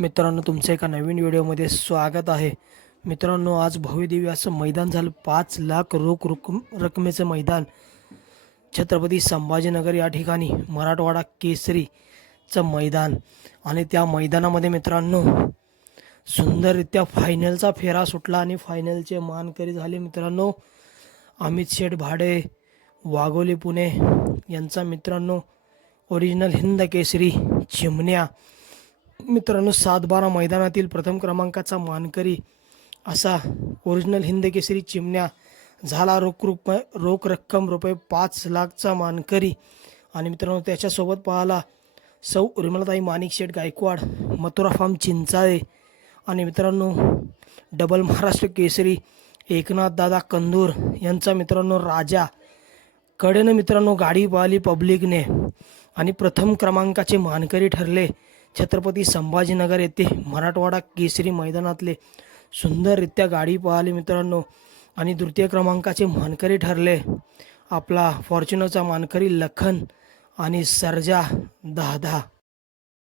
मित्रांनो, तुमचं एका नवीन व्हिडिओमध्ये स्वागत आहे. मित्रांनो, आज भव्यदिव्य असं मैदान झालं. 5 लाख रोख रकमेचं मैदान छत्रपती संभाजीनगर या ठिकाणी मराठवाडा केसरीचं मैदान. आणि त्या मैदानामध्ये मित्रांनो सुंदररित्या फायनलचा फेरा सुटला आणि फायनलचे मानकरी झाले मित्रांनो अमित शेठ भाडे, वाघोली पुणे यांचा मित्रांनो ओरिजिनल हिंद केसरी चिमण्या. मित्रांनो 7-12 मैदानातील प्रथम क्रमांकाचा मानकरी असा ओरिजिनल हिंद केसरी चिमण्या झाला. रोख रक्कम रुपये 5 लाखचा मानकरी. आणि मित्रांनो त्याच्यासोबत पाहायला सौ उर्मिलाताई माणिकशेठ गायकवाड, मथुरा फार्म चिंचाळे. आणि मित्रांनो डबल महाराष्ट्र केसरी एकनाथ दादा कंदूर यांचा मित्रांनो राजा. कडेनं मित्रांनो गाडी पाहिली पब्लिकने आणि प्रथम क्रमांकाचे मानकरी ठरले छत्रपती संभाजीनगर येथे मराठवाडा केसरी मैदानातले. सुंदररित्या गाडी पाहिली मित्रांनो. आणि द्वितीय क्रमांकाचे मानकरी ठरले आपला फॉर्च्युनरचा मानकरी लखन आणि सर्जा दादा.